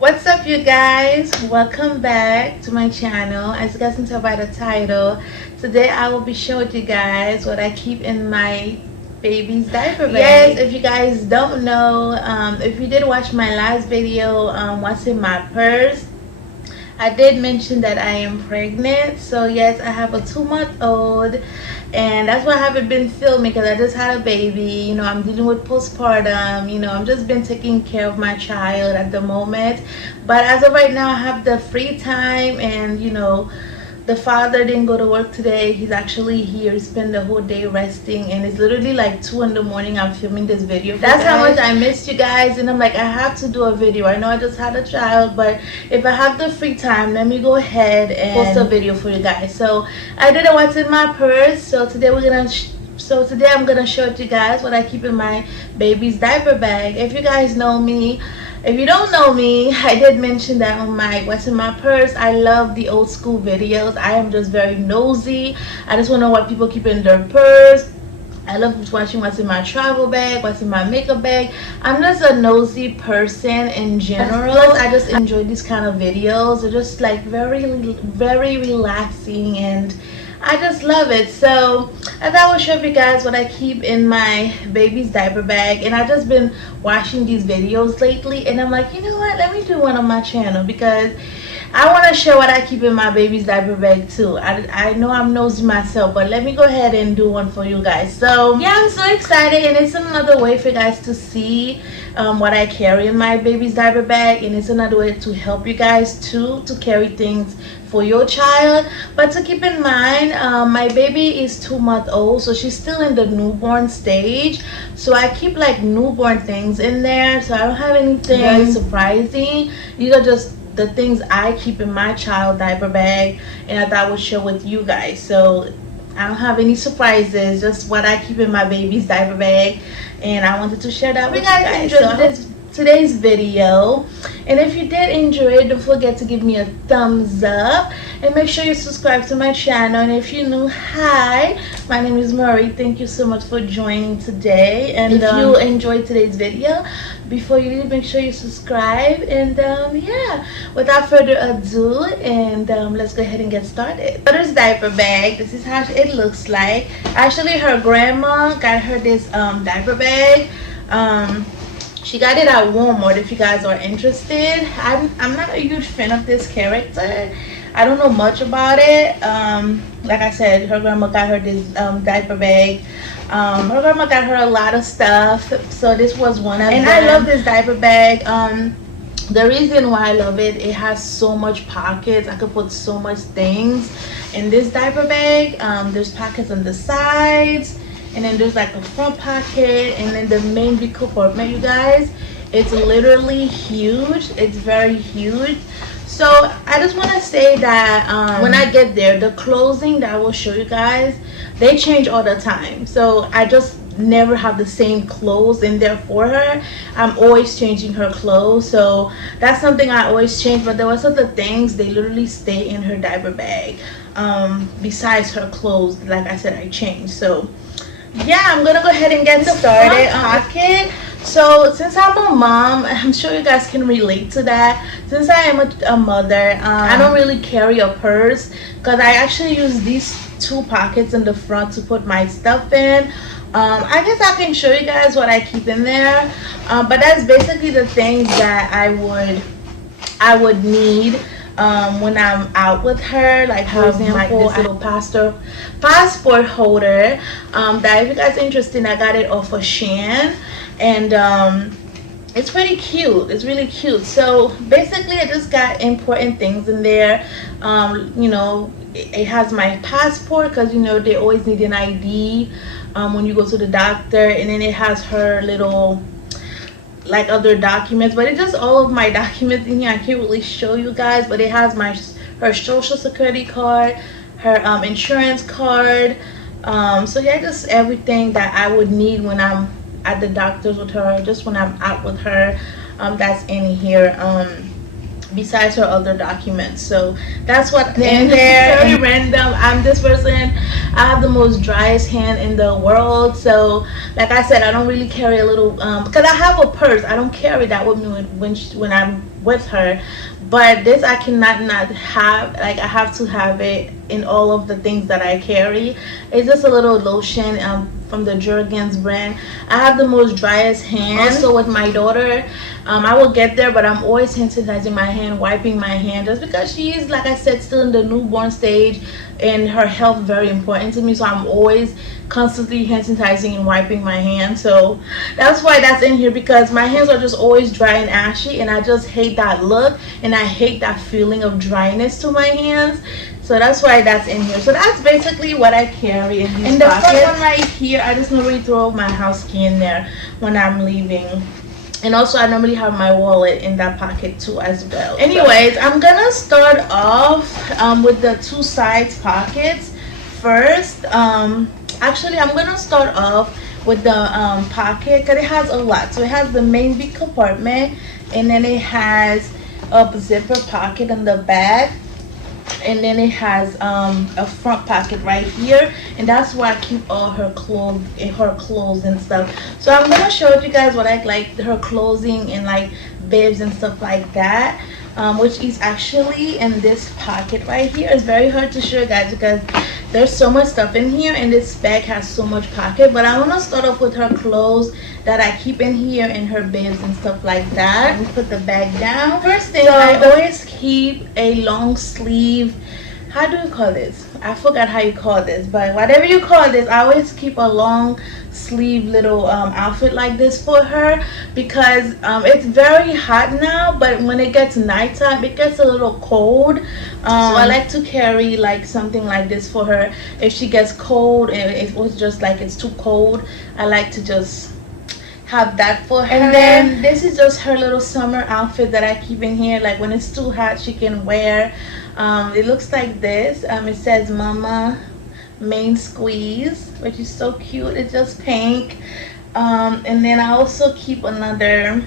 What's up, you guys? Welcome back to my channel. As you guys can tell by the title, today I will be showing you guys what I keep in my baby's diaper bag. Yes, if you guys don't know, if you did watch my last video, what's in my purse, I did mention that I am pregnant. So yes, I have a 2-month-old, and that's why I haven't been filming, because I just had a baby. I'm dealing with postpartum. I'm just been taking care of my child at the moment. But as of right now, I have the free time, and the father didn't go to work today. He's actually here. He spent the whole day resting, and it's literally like 2 in the morning. I'm filming this video. That's how much I missed you guys, and I'm like, I have to do a video. I know I just had a child, but if I have the free time, let me go ahead and post a video for you guys. So I did a what's in my purse. So today I'm gonna show it to you guys what I keep in my baby's diaper bag. If you guys know me, if you don't know me, I did mention that on my what's in my purse. I love the old school videos. I am just very nosy. I just want to know what people keep in their purse. I love watching what's in my travel bag, what's in my makeup bag. I'm just a nosy person in general. Plus, I just enjoy these kind of videos. They're just like very, very relaxing, and I just love it. So as I will show you guys what I keep in my baby's diaper bag, and I've just been watching these videos lately, and I'm like, you know what, let me do one on my channel, because I want to show what I keep in my baby's diaper bag too. I know I'm nosy myself, but let me go ahead and do one for you guys. So yeah, I'm so excited, and it's another way for you guys to see what I carry in my baby's diaper bag, and it's another way to help you guys too to carry things for your child. But to keep in mind, my baby is 2 months old, so she's still in the newborn stage. So I keep like newborn things in there, so I don't have anything very surprising. These are just the things I keep in my child diaper bag, and I thought I would share with you guys. So I don't have any surprises, just what I keep in my baby's diaper bag, and I wanted to share that with you guys. Enjoyed today's video, and if you did enjoy it, don't forget to give me a thumbs up, and make sure you subscribe to my channel. And if you're new, hi, my name is Marie. Thank you so much for joining today, and if you enjoyed today's video, before you leave, make sure you subscribe. And yeah, without further ado, and let's go ahead and get started. Mother's diaper bag, this is how it looks like. Actually, her grandma got her this diaper bag. She got it at Walmart, if you guys are interested. I'm not a huge fan of this character. I don't know much about it. Like I said, her grandma got her this diaper bag. Her grandma got her a lot of stuff, so this was one of them. And I love this diaper bag. The reason why I love it, it has so much pockets. I could put so much things in this diaper bag. There's pockets on the sides, and then there's like a front pocket, and then the main big compartment, you guys. It's literally huge. It's very huge. So I just want to say that when I get there, the clothing that I will show you guys, they change all the time. So I just never have the same clothes in there for her. I'm always changing her clothes, so that's something I always change. But there was other things, they literally stay in her diaper bag. Besides her clothes, like I said, I changed. So yeah, I'm gonna go ahead and get started. Pocket. So since I'm a mom, I'm sure you guys can relate to that. Since I am a mother, I don't really carry a purse, because I actually use these two pockets in the front to put my stuff in. I guess I can show you guys what I keep in there, but that's basically the things that I would need when I'm out with her. Like, for example, this little passport holder that, if you guys are interested, I got it off of Shein, and it's pretty cute. It's really cute. So basically, I just got important things in there. It has my passport, because they always need an ID when you go to the doctor, and then it has her little like other documents, but it's just all of my documents in here. I can't really show you guys, but it has her social security card, her insurance card, so yeah, just everything that I would need when I'm at the doctor's with her, just when I'm out with her, that's in here. besides her other documents. So that's what in there. Very random. I'm this person. I have the most driest hand in the world. So like I said, I don't really carry a little because I have a purse. I don't carry that with me when I'm with her. But this I cannot not have, like I have to have it in all of the things that I carry. It's just a little lotion from the Jergens brand. I have the most driest hands. Also with my daughter, I will get there, but I'm always hand sanitizing my hand, wiping my hand, just because she is, like I said, still in the newborn stage, and her health very important to me. So I'm always constantly hand sanitizing and wiping my hands. So that's why that's in here, because my hands are just always dry and ashy, and I just hate that look, and I hate that feeling of dryness to my hands. So that's why that's in here. So that's basically what I carry in these pockets. And the first one right here, I just normally throw my house key in there when I'm leaving. And also I normally have my wallet in that pocket too as well. Anyways, I'm gonna start off with the two sides pockets first. Actually, I'm gonna start off with the pocket, because it has a lot. So it has the main big compartment, and then it has a zipper pocket in the back, and then it has a front pocket right here, and that's where I keep all her clothes and stuff. So I'm gonna show you guys what I like, her clothing and like bibs and stuff like that, which is actually in this pocket right here. It's very hard to show you guys because there's so much stuff in here, and this bag has so much pocket. But I want to start off with her clothes that I keep in here, and her bibs and stuff like that. We put the bag down. First thing, I always keep a long sleeve, how do you call this? I forgot how you call this, but whatever you call this, I always keep a long sleeve little outfit like this for her, because it's very hot now, but when it gets nighttime it gets a little cold. So I like to carry like something like this for her if she gets cold, and it was just like it's too cold, I like to just have that for her. And then this is just her little summer outfit that I keep in here, like when it's too hot she can wear. It looks like this. It says Mama Main Squeeze, which is so cute. It's just pink. And then I also keep another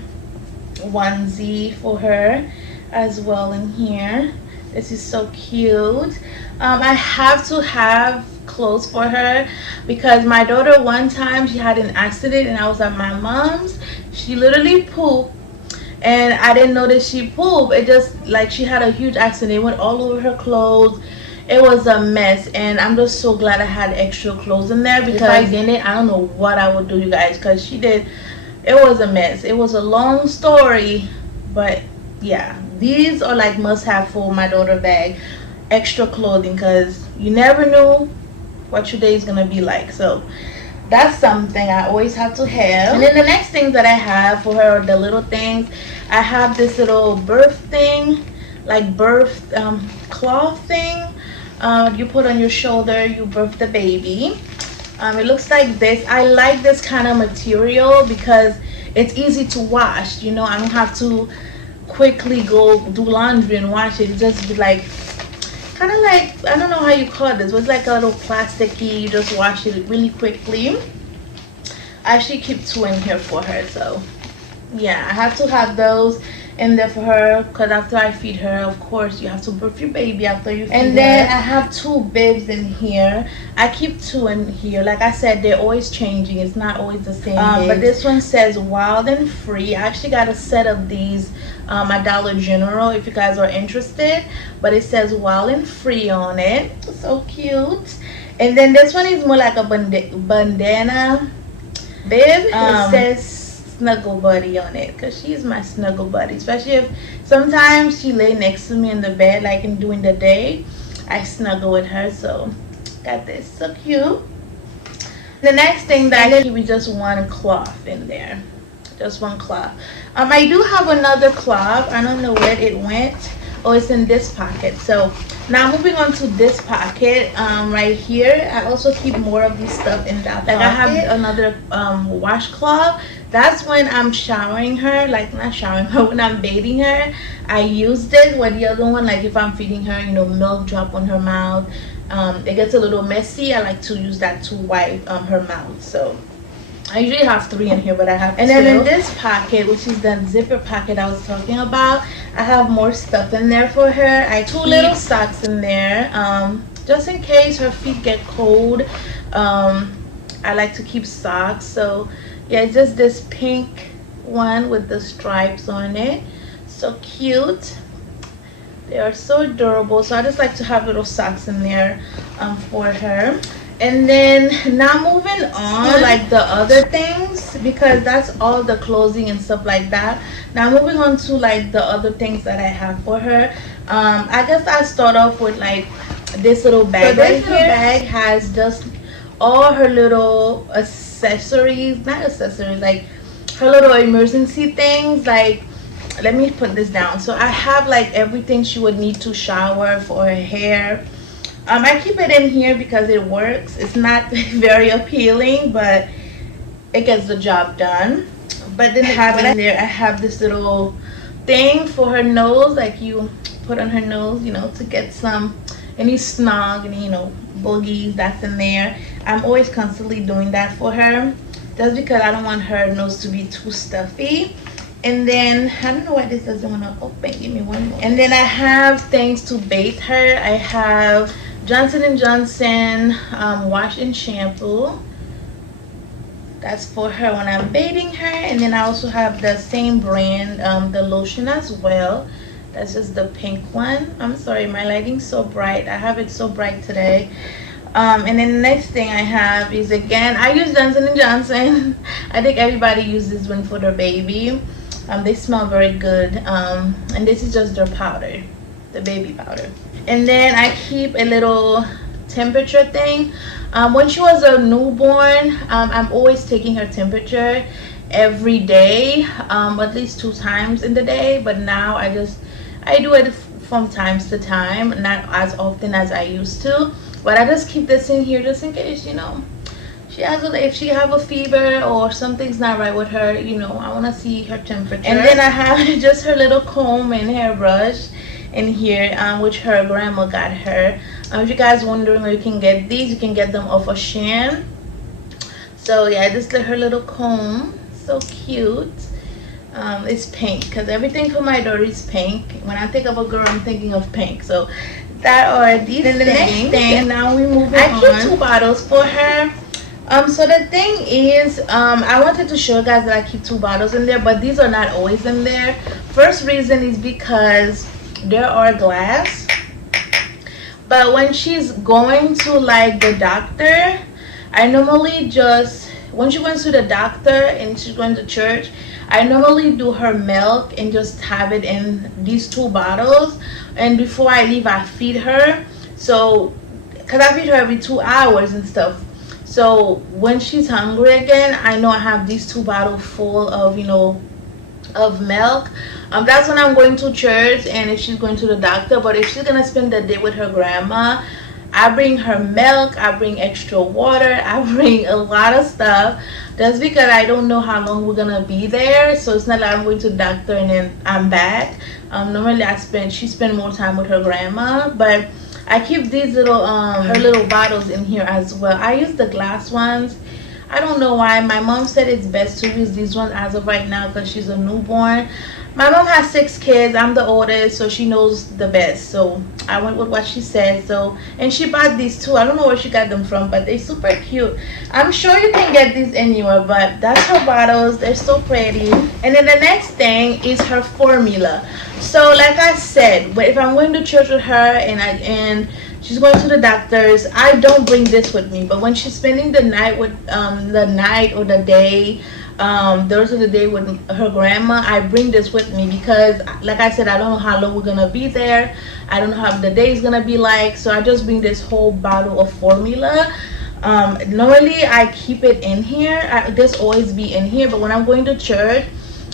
onesie for her as well in here. This is so cute. I have to have clothes for her, because my daughter, one time she had an accident and I was at my mom's. She literally pooped, and I didn't notice she pooped. It just, like, she had a huge accident. It went all over her clothes. It was a mess, and I'm just so glad I had extra clothes in there, because if I didn't, I don't know what I would do, you guys, because she did. It was a mess. It was a long story, but yeah, these are like must-have for my daughter bag, extra clothing, because you never know what your day is gonna be like. So that's something I always have to have. And then the next things that I have for her are the little things. I have this little birth thing, like birth cloth thing. You put on your shoulder, you birth the baby. It looks like this. I like this kind of material because it's easy to wash. You know, I don't have to quickly go do laundry and wash it. It just be like, kind of like, I don't know how you call this, but it's like a little plasticky. You just wash it really quickly. I actually keep two in here for her, so yeah, I have to have those in there for her, because after I feed her, of course you have to birth your baby after you feed her. And then I have two bibs in here. I keep two in here. Like I said, they're always changing. It's not always the same but this one says Wild and Free. I actually got a set of these at Dollar General if you guys are interested, but it says Wild and Free on it. So cute. And then this one is more like a bandana bib. It says Snuggle Buddy on it, because she's my snuggle buddy, especially if sometimes she lay next to me in the bed, like in during the day I snuggle with her. So got this, so cute. The next thing that I keep is just one cloth in there, just one cloth. I do have another cloth. I don't know where it went. Oh, it's in this pocket. So now moving on to this pocket right here. I also keep more of this stuff in that pocket. Like I have another washcloth. That's when I'm showering her, like not showering her, when I'm bathing her, I used it. With the other one, like if I'm feeding her, you know, milk drop on her mouth, it gets a little messy. I like to use that to wipe her mouth. So I usually have three in here, but I have two. And then in this pocket, which is the zipper pocket I was talking about, I have more stuff in there for her. I keep 2 little socks in there, just in case her feet get cold. I like to keep socks. So yeah, it's just this pink one with the stripes on it. So cute. They are so adorable. So I just like to have little socks in there for her. And then now moving on like the other things, because that's all the clothing and stuff like that. Now moving on to like the other things that I have for her. I guess I'll start off with like this little bag. So this little bag has just all her little accessories, not accessories, like her little emergency things. Like, let me put this down. So I have like everything she would need to shower, for her hair. I keep it in here because it works. It's not very appealing, but it gets the job done. But then I have in there, I have this little thing for her nose, like you put on her nose, you know, to get any snug, any, you know, boogies that's in there. I'm always constantly doing that for her, just because I don't want her nose to be too stuffy. And then I don't know why this doesn't want to open. Give me one more. And then I have things to bathe her. I have Johnson & Johnson wash and shampoo. That's for her when I'm bathing her. And then I also have the same brand, the lotion as well. That's just the pink one. I'm sorry, my lighting's so bright. I have it so bright today. And then the next thing I have is, again, I use Johnson & Johnson. I think everybody uses this one for their baby. They smell very good. And this is just their powder, the baby powder. And then I keep a little temperature thing. When she was a newborn, I'm always taking her temperature every day, at least 2 times in the day. But now I do it from time to time, not as often as I used to. But I just keep this in here just in case, you know, if she have a fever or something's not right with her, you know, I want to see her temperature. And then I have just her little comb and hairbrush in here, which her grandma got her. If you guys wondering where you can get these, you can get them off of Shein. So yeah, just her little comb, so cute. It's pink, because everything for my daughter is pink. When I think of a girl, I'm thinking of pink. So that are these things. And the next thing, now we move on. I keep 2 bottles for her. So the thing is, I wanted to show you guys that I keep 2 bottles in there, but these are not always in there. First reason is because there are glass. But when she's going to like the doctor, I normally just, when she went to the doctor and she's going to church, I normally do her milk and just have it in these 2 bottles. And before I leave, I feed her. So, because I feed her every 2 hours and stuff. So when she's hungry again, I know I have these 2 bottles full of, you know, of milk. That's when I'm going to church and if she's going to the doctor. But if she's gonna spend the day with her grandma, I bring her milk, I bring extra water, I bring a lot of stuff. That's because I don't know how long we're gonna be there. So it's not like I'm going to the doctor and then I'm back. Normally she spend more time with her grandma, but I keep these little her little bottles in here as well. I use the glass ones. I don't know why. My mom said it's best to use these ones as of right now because she's a newborn. My mom has 6 kids. I'm the oldest, so she knows the best. So I went with what she said. So, and she bought these too. I don't know where she got them from, but they're super cute. I'm sure you can get these anywhere, but that's her bottles. They're so pretty. And then the next thing is her formula. So like I said, but if I'm going to church with her and she's going to the doctors, I don't bring this with me. But when she's spending the night with the night or the day, those are the day with her grandma, I bring this with me because like I said, I don't know how long we're gonna be there. I don't know how the day is gonna be like, so I just bring this whole bottle of formula. Normally I keep it in here. This always be in here, but when I'm going to church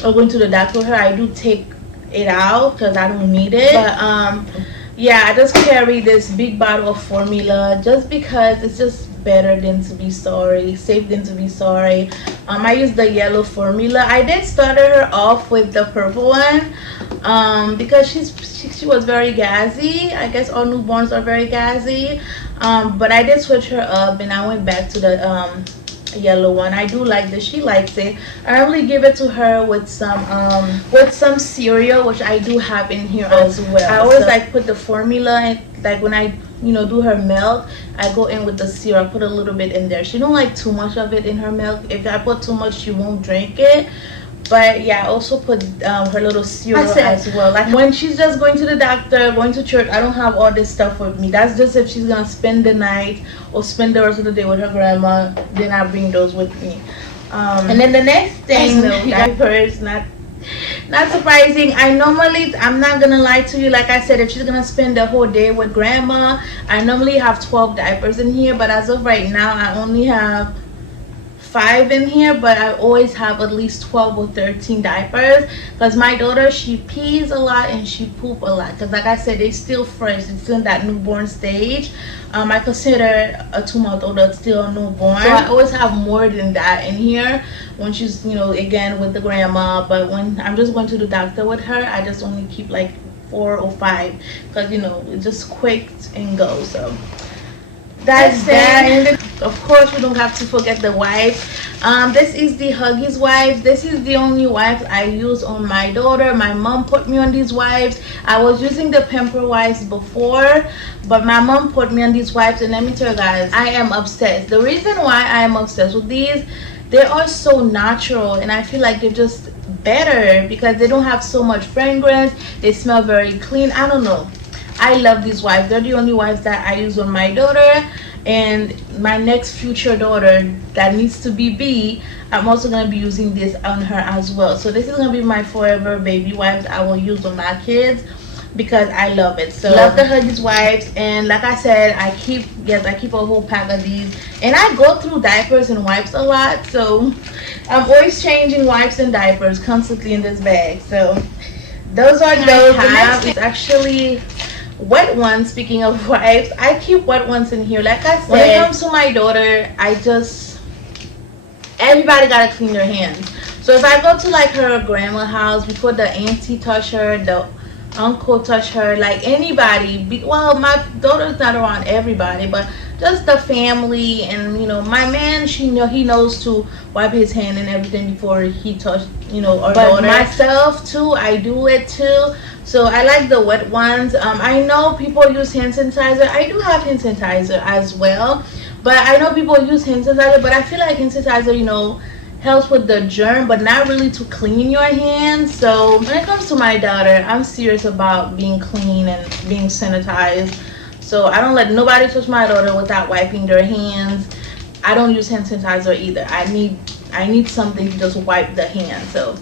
or going to the doctor with her, I do take it out because I don't need it. But yeah, I just carry this big bottle of formula just because it's just better than to be sorry, safe than to be sorry. I use the yellow formula. I did start her off with the purple one because she was very gassy. I guess all newborns are very gassy, but I did switch her up and I went back to the yellow one. I do like this. She likes it. I normally give it to her with some cereal, which I do have in here as well. I always like put the formula in, like when I do her milk, I go in with the cereal. I put a little bit in there. She don't like too much of it in her milk. If I put too much, she won't drink it. But yeah, I also put her little cereal as well. Like when she's just going to the doctor, going to church, I don't have all this stuff with me. That's just if she's gonna spend the night or spend the rest of the day with her grandma, then I bring those with me. And then the next thing, diapers. Not surprising. I'm not gonna lie to you, like I said, if she's gonna spend the whole day with grandma, I normally have 12 diapers in here, but as of right now I only have 5 in here, but I always have at least 12 or 13 diapers because my daughter, she pees a lot and she poop a lot because like I said, they still fresh. It's still in that newborn stage. I consider a 2-month-old still a newborn, so I always have more than that in here when she's, you know, again with the grandma. But when I'm just going to the doctor with her, I just only keep like 4 or 5 because, you know, it's just quick and go. So that's that. And of course we don't have to forget the wipes. This is the Huggies wipes. This is the only wipes I use on my daughter. My mom put me on these wipes. I was using the Pamper wipes before, but my mom put me on these wipes, and let me tell you guys, I am obsessed. The reason why I am obsessed with these, they are so natural, and I feel like they're just better because they don't have so much fragrance. They smell very clean. I don't know, I love these wipes. They're the only wipes that I use on my daughter, and my next future daughter that needs to be B, I'm also going to be using this on her as well. So this is going to be my forever baby wipes I will use on my kids because I love it. So love the Huggies wipes. And like I said, I keep a whole pack of these, and I go through diapers and wipes a lot, so I'm always changing wipes and diapers constantly in this bag. So those are those. The next is actually wet ones. Speaking of wipes, I keep wet ones in here. Like I said, when it comes to my daughter, everybody gotta clean their hands. So if I go to like her grandma house, before the auntie touch her, the uncle touch her, like anybody, well, my daughter's not around everybody, but just the family, and you know, my man, he knows to wipe his hand and everything before he touch, you know, our daughter. Myself too, I do it too. So I like the wet ones. I know people use hand sanitizer. I do have hand sanitizer as well, but I know people use hand sanitizer, but I feel like hand sanitizer, you know, helps with the germ, but not really to clean your hands. So when it comes to my daughter, I'm serious about being clean and being sanitized. So I don't let nobody touch my daughter without wiping their hands. I don't use hand sanitizer either. I need something to just wipe the hand. So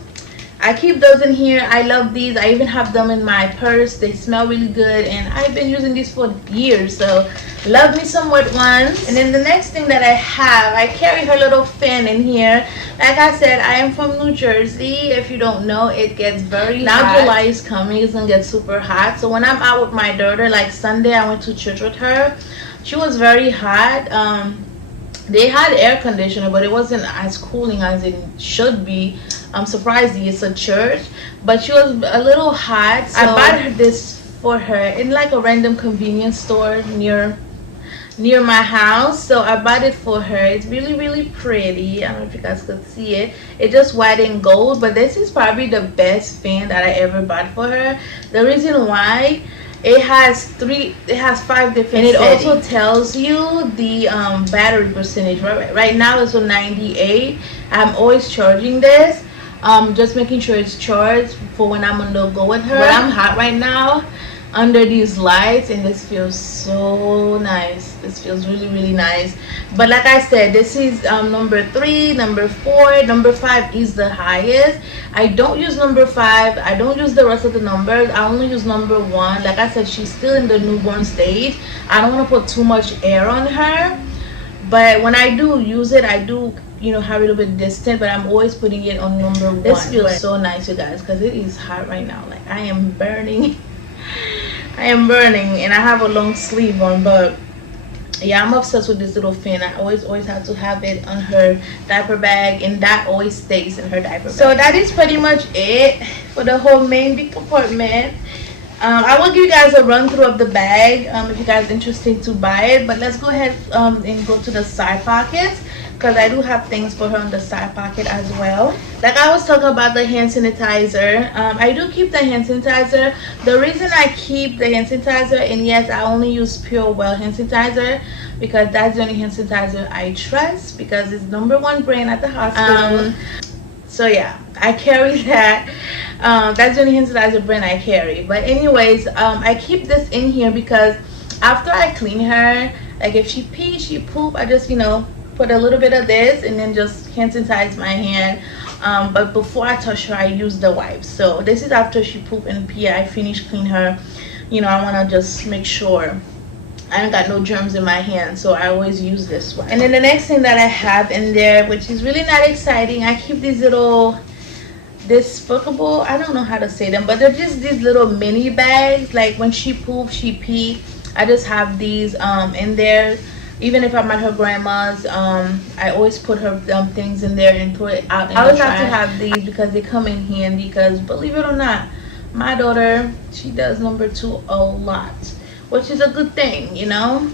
I keep those in here. I love these. I even have them in my purse. They smell really good, and I've been using these for years. So love me some wet ones. And then the next thing that I carry her little fan in here. Like I said, I am from New Jersey. If you don't know, it gets very hot. Now July is coming, it's gonna get super hot. So when I'm out with my daughter, like Sunday I went to church with her, she was very hot. They had air conditioner, but it wasn't as cooling as it should be. I'm surprised it's a church, but she was a little hot. So I bought this for her in like a random convenience store near my house. So I bought it for her. It's really, really pretty. I don't know if you guys could see it. It's just white and gold, but this is probably the best fan that I ever bought for her. The reason why, it has 5 different and it settings. Also tells you the battery percentage. Right now it's on 98. I'm always charging this, just making sure it's charged for when I'm on the go with her. But I'm hot right now under these lights, and this feels so nice. This feels really, really nice. But like I said, this is number 3, number 4, number 5 is the highest. I don't use number 5. I don't use the rest of the numbers. I only use number 1. Like I said, she's still in the newborn stage. I don't want to put too much air on her, but when I do use it, I do, you know, have it a little bit distant, but I'm always putting it on number 1. This feels so nice, you guys, because it is hot right now. Like I am burning. I am burning, and I have a long sleeve on, but yeah, I'm obsessed with this little fan. I always have to have it on her diaper bag, and that always stays in her diaper bag. So that is pretty much it for the whole main big compartment. I will give you guys a run through of the bag if you guys are interested to buy it, but let's go ahead and go to the side pockets, because I do have things for her on the side pocket as well. Like I was talking about the hand sanitizer, I do keep the hand sanitizer. The reason I keep the hand sanitizer, and yes, I only use Pure Well hand sanitizer, because that's the only hand sanitizer I trust, because it's #1 brand at the hospital. So So yeah, I carry that. That's the only hand sanitizer brand I carry. But anyways, I keep this in here because after I clean her, like if she pee, she poop, I just, you know, put a little bit of this and then just hand sanitize my hand. But before I touch her, I use the wipes. So this is after she poop and pee. I finish clean her. You know, I want to just make sure I don't got no germs in my hand, so I always use this one. And then the next thing that I have in there, which is really not exciting, I keep these little despicable, I don't know how to say them, but they're just these little mini bags. Like when she poops, she pee, I just have these in there. Even if I'm at her grandma's, I always put her things in there and throw it out in the trash. I always have to have these because they come in handy, because believe it or not, my daughter, she does number 2 a lot, which is a good thing, you know.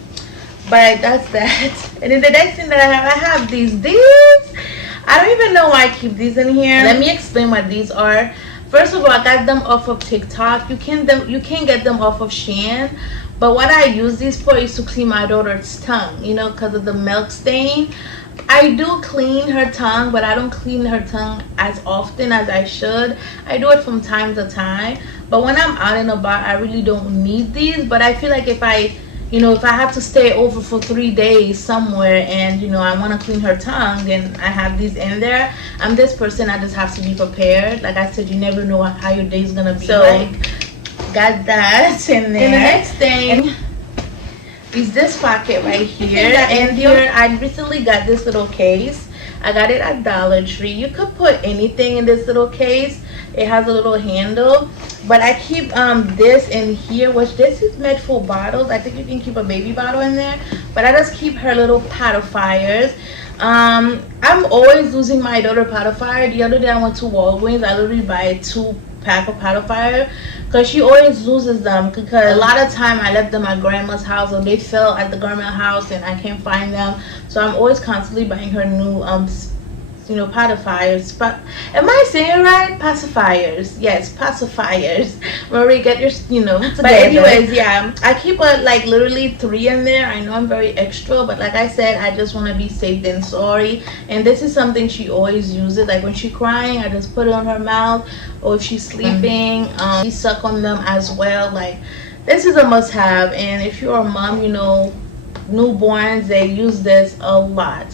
But that's that. And then the next thing that I have these. I don't even know why I keep these in here. Let me explain what these are. First of all, I got them off of TikTok. You can get them off of Shein. But what I use these for is to clean my daughter's tongue, you know, because of the milk stain. I do clean her tongue, but I don't clean her tongue as often as I should. I do it from time to time. But when I'm out and about, I really don't need these. But I feel like if I have to stay over for 3 days somewhere and, you know, I want to clean her tongue, then I have these in there. I'm this person, I just have to be prepared. Like I said, you never know how your day's going to be like. Got that in there. And the next thing is this pocket right here. And here, I recently got this little case. I got it at Dollar Tree. You could put anything in this little case. It has a little handle. But I keep this in here, which this is meant for bottles. I think you can keep a baby bottle in there. But I just keep her little pacifiers. I'm always losing my daughter pacifier. The other day I went to Walgreens. I literally buy 2 pack of pacifier because she always loses them, because a lot of time I left them at grandma's house or they fell at the grandma's house and I can't find them. So I'm always constantly buying her new pacifiers. Am I saying it right? Pacifiers. Yes, pacifiers. Marie, get your together. But anyways, yeah, I keep like literally 3 in there. I know I'm very extra, but like I said, I just want to be safe than sorry. And this is something she always uses. Like when she's crying, I just put it on her mouth, or if she's sleeping, she suck on them as well. Like this is a must-have. And if you're a mom, you know, newborns, they use this a lot.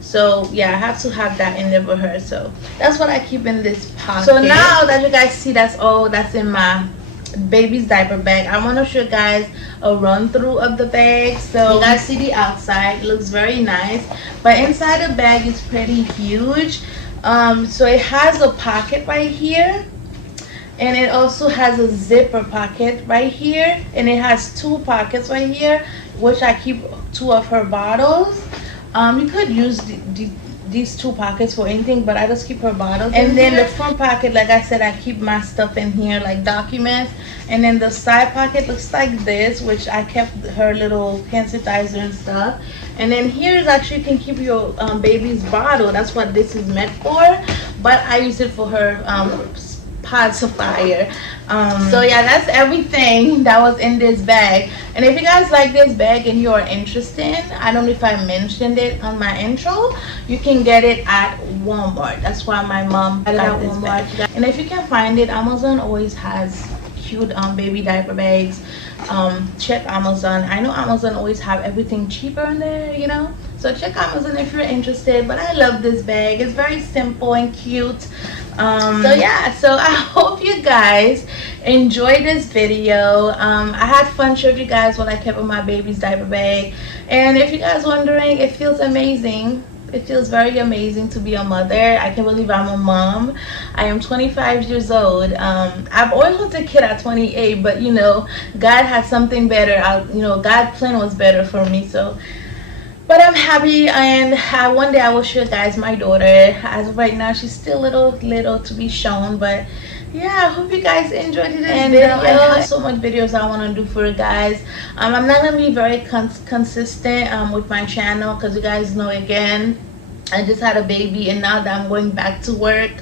So yeah, I have to have that in there for her. So that's what I keep in this pocket. So now that you guys see that's all that's in my baby's diaper bag, I want to show you guys a run through of the bag. So you guys see the outside, it looks very nice, but inside the bag is pretty huge. So it has a pocket right here, and it also has a zipper pocket right here, and it has 2 pockets right here, which I keep 2 of her bottles. You could use these 2 pockets for anything, but I just keep her bottles. And then the front pocket, like I said, I keep my stuff in here, like documents. And then the side pocket looks like this, which I kept her little hand sanitizer and stuff. And then here is actually, you can keep your baby's bottle. That's what this is meant for. But I use it for her pacifier. So yeah, that's everything that was in this bag. And if you guys like this bag and you are interested, I don't know if I mentioned it on my intro, you can get it at Walmart. That's why my mom got this bag. And if you can find it, Amazon always has cute baby diaper bags. Check Amazon. I know Amazon always have everything cheaper in there, you know, so check Amazon if you're interested. But I love this bag. It's very simple and cute. So yeah, so I hope you guys enjoyed this video. I had fun showing you guys what I kept in my baby's diaper bag. And if you guys wondering, it feels amazing. It feels very amazing to be a mother. I can't believe I'm a mom. I am 25 years old. I've always wanted a kid at 28, but you know, God had something better. God's plan was better for me. So, but I'm happy, and one day I will show you guys my daughter. As of right now, she's still little to be shown, but yeah, I hope you guys enjoyed this video. I have so much videos I want to do for you guys. I'm not gonna be very consistent with my channel, because you guys know, again, I just had a baby, and now that I'm going back to work,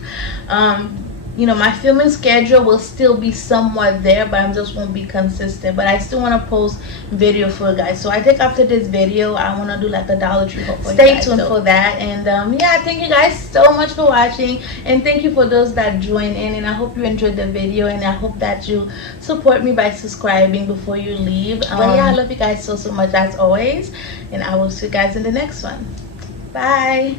you know, my filming schedule will still be somewhat there, but I just won't be consistent. But I still want to post video for you guys. So I think after this video, I want to do like a Dollar Tree haul for you guys. Stay tuned for that. And yeah, thank you guys so much for watching, and thank you for those that joined in. And I hope you enjoyed the video, and I hope that you support me by subscribing before you leave. But yeah, I love you guys so much as always, and I will see you guys in the next one. Bye.